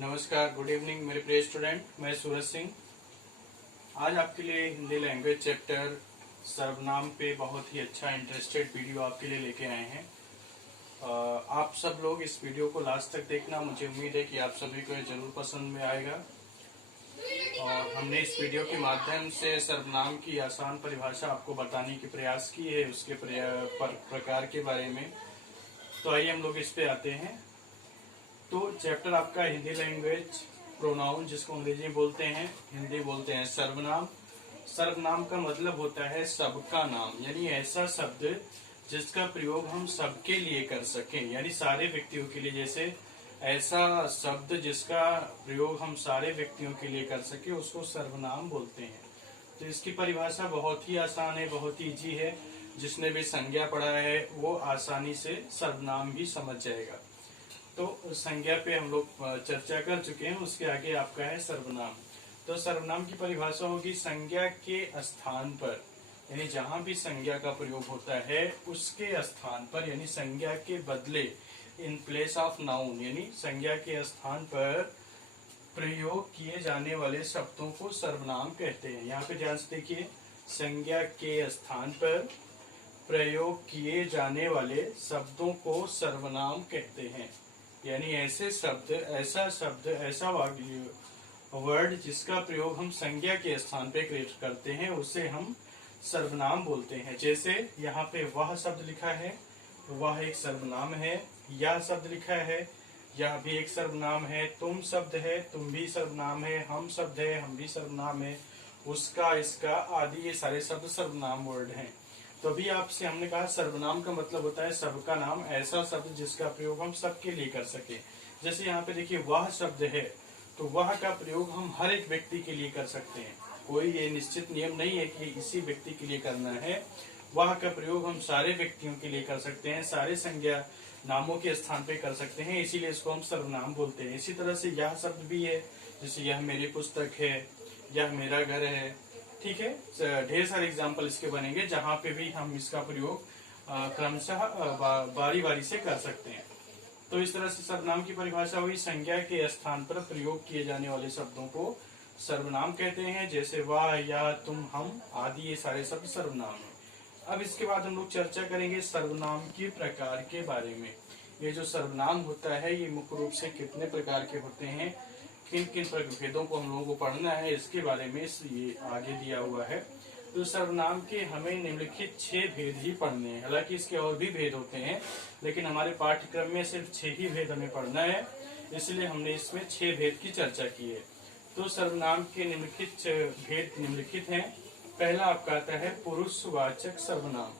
नमस्कार, good evening मेरे प्रिय स्टूडेंट। मैं सूरज सिंह आज आपके लिए हिंदी लैंग्वेज चैप्टर सर्वनाम पे बहुत ही अच्छा इंटरेस्टेड वीडियो आपके लिए लेके आए हैं। आप सब लोग इस वीडियो को लास्ट तक देखना। मुझे उम्मीद है कि आप सभी को ये जरूर पसंद में आएगा। और हमने इस वीडियो के माध्यम से सर्वनाम की आसान परिभाषा आपको बताने की प्रयास की है, उसके प्रकार के बारे में। तो आइए हम लोग इस पे आते हैं। तो चैप्टर आपका हिंदी लैंग्वेज प्रोनाउन, जिसको अंग्रेजी में बोलते हैं, हिंदी बोलते हैं सर्वनाम। सर्वनाम का मतलब होता है सबका नाम, यानी ऐसा शब्द जिसका प्रयोग हम सबके लिए कर सकें, यानी सारे व्यक्तियों के लिए। जैसे ऐसा शब्द जिसका प्रयोग हम सारे व्यक्तियों के लिए कर सके, उसको सर्वनाम बोलते हैं। तो इसकी परिभाषा बहुत ही आसान है, बहुत ही इजी है। जिसने भी संज्ञा पढ़ा है वो आसानी से सर्वनाम भी समझ जाएगा। तो संज्ञा पे हम लोग चर्चा कर चुके हैं, उसके आगे आपका है सर्वनाम। तो सर्वनाम की परिभाषा होगी संज्ञा के स्थान पर, यानी जहां भी संज्ञा का प्रयोग होता है उसके स्थान पर, यानी संज्ञा के बदले, इन प्लेस ऑफ नाउन, यानी संज्ञा के स्थान पर प्रयोग किए जाने वाले शब्दों को सर्वनाम कहते हैं। यहाँ पे ध्यान से देखिए, संज्ञा के स्थान पर प्रयोग किए जाने वाले शब्दों को सर्वनाम कहते हैं। यानी ऐसे शब्द, ऐसा वर्ड जिसका प्रयोग हम संज्ञा के स्थान पे करते हैं, उसे हम सर्वनाम बोलते हैं। जैसे यहाँ पे वह शब्द लिखा है, वह एक सर्वनाम है। यह शब्द लिखा है, यह भी एक सर्वनाम है। तुम शब्द है, तुम भी सर्वनाम है। हम शब्द है, हम भी सर्वनाम है। उसका, इसका आदि, ये सारे शब्द सर्वनाम वर्ड हैं। तो अभी आपसे हमने कहा सर्वनाम का मतलब होता है सबका नाम, ऐसा शब्द जिसका प्रयोग हम सबके लिए कर सके। जैसे यहाँ पे देखिए वह शब्द है, तो वह का प्रयोग हम हर एक व्यक्ति के लिए कर सकते हैं। कोई ये निश्चित नियम नहीं है कि इसी व्यक्ति के लिए करना है। वह का प्रयोग हम सारे व्यक्तियों के लिए कर सकते हैं, सारे संज्ञा नामों के स्थान पे कर सकते हैं, इसीलिए इसको हम सर्वनाम बोलते हैं। इसी तरह से यह शब्द भी है, जैसे यह मेरी पुस्तक है, यह मेरा घर है। ठीक है, ढेर सारे एग्जाम्पल इसके बनेंगे जहाँ पे भी हम इसका प्रयोग क्रमशः बारी बारी से कर सकते हैं। तो इस तरह से सर्वनाम की परिभाषा हुई, संज्ञा के स्थान पर प्रयोग किए जाने वाले शब्दों को सर्वनाम कहते हैं। जैसे वह, या, तुम, हम आदि, ये सारे शब्द सर्वनाम है। अब इसके बाद हम लोग चर्चा करेंगे सर्वनाम के प्रकार के बारे में। ये जो सर्वनाम होता है ये मुख्य रूप से कितने प्रकार के होते हैं, किन किन भेदों को हम लोगों को पढ़ना है, इसके बारे में ये आगे दिया हुआ है। तो सर्वनाम के हमें निम्नलिखित 6 भेद ही पढ़ने हैं। हालांकि इसके और भी भेद होते हैं, लेकिन हमारे पाठ्यक्रम में सिर्फ 6 ही भेद हमें पढ़ना है, इसलिए हमने इसमें 6 भेद की चर्चा की है। तो सर्वनाम के निम्नलिखित भेद निम्नलिखित हैं। पहला आपका आता है पुरुषवाचक सर्वनाम,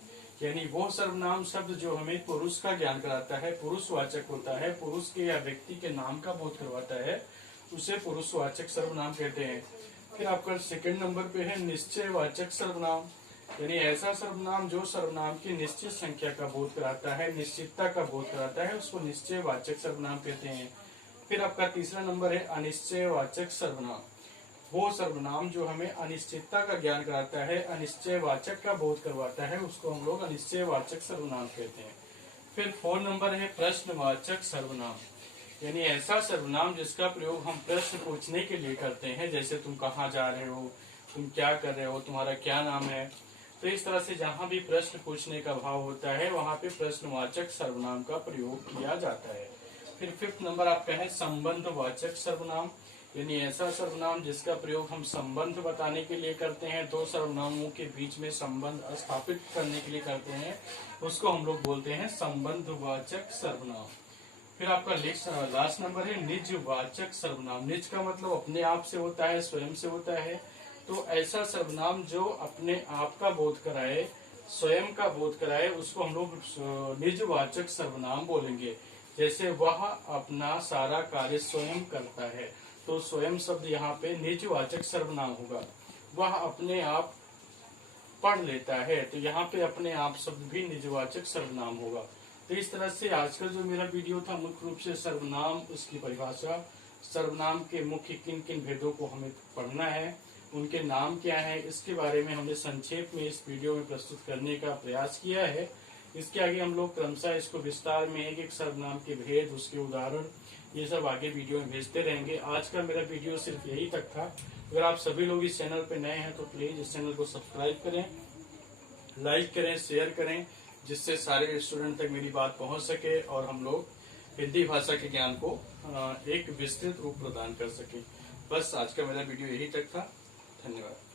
यानी वो सर्वनाम शब्द जो हमें पुरुष का ज्ञान कराता है, पुरुषवाचक होता है, पुरुष के या व्यक्ति के नाम का बोध करवाता है, उसे पुरुषवाचक सर्वनाम कहते हैं। फिर आपका सेकंड नंबर पे है निश्चयवाचक सर्वनाम, यानी ऐसा सर्वनाम जो सर्वनाम की निश्चित संख्या का बोध कराता है, निश्चितता का बोध कराता है, उसको निश्चयवाचक सर्वनाम कहते हैं। फिर आपका तीसरा नंबर है अनिश्चयवाचक सर्वनाम, वो सर्वनाम जो हमें अनिश्चितता का ज्ञान कराता है, अनिश्चयवाचक का बोध करवाता है, उसको हम लोग अनिश्चयवाचक सर्वनाम कहते हैं। फिर 4 नंबर है प्रश्नवाचक सर्वनाम, यानी ऐसा सर्वनाम जिसका प्रयोग हम प्रश्न पूछने के लिए करते हैं। जैसे तुम कहाँ जा रहे हो, तुम क्या कर रहे हो, तुम्हारा क्या नाम है। तो इस तरह से जहाँ भी प्रश्न पूछने का भाव होता है वहाँ पे प्रश्नवाचक सर्वनाम का प्रयोग किया जाता है। फिर 5th नंबर आपका है संबंधवाचक सर्वनाम, यानी ऐसा सर्वनाम जिसका प्रयोग हम संबंध बताने के लिए करते हैं, दो सर्वनामों के बीच में संबंध स्थापित करने के लिए करते हैं, उसको हम लोग बोलते हैं संबंधवाचक सर्वनाम। फिर आपका लास्ट नंबर है निजवाचक सर्वनाम। निज का मतलब अपने आप से होता है, स्वयं से होता है। तो ऐसा सर्वनाम जो अपने आप का बोध कराए, स्वयं का बोध कराए, उसको हम लोग निजवाचक सर्वनाम बोलेंगे। जैसे वह अपना सारा कार्य स्वयं करता है, तो स्वयं शब्द यहाँ पे निजवाचक सर्वनाम होगा। वह अपने आप पढ़ लेता है, तो यहाँ पे अपने आप शब्द भी निजवाचक सर्वनाम होगा। तो इस तरह से आज का जो मेरा वीडियो था मुख्य रूप से सर्वनाम, उसकी परिभाषा, सर्वनाम के मुख्य किन किन भेदों को हमें पढ़ना है, उनके नाम क्या है, इसके बारे में हमने संक्षेप में इस वीडियो में प्रस्तुत करने का प्रयास किया है। इसके आगे हम लोग क्रमशः इसको विस्तार में एक एक सर्वनाम के भेद, उसके उदाहरण, ये सब आगे वीडियो में भेजते रहेंगे। आज का मेरा वीडियो सिर्फ यही तक था। अगर आप सभी लोग इस चैनल पे नए हैं तो प्लीज इस चैनल को सब्सक्राइब करें, लाइक करें, शेयर करें, जिससे सारे स्टूडेंट तक मेरी बात पहुंच सके और हम लोग हिंदी भाषा के ज्ञान को एक विस्तृत रूप प्रदान कर सके। बस आज का मेरा वीडियो यही तक था। धन्यवाद।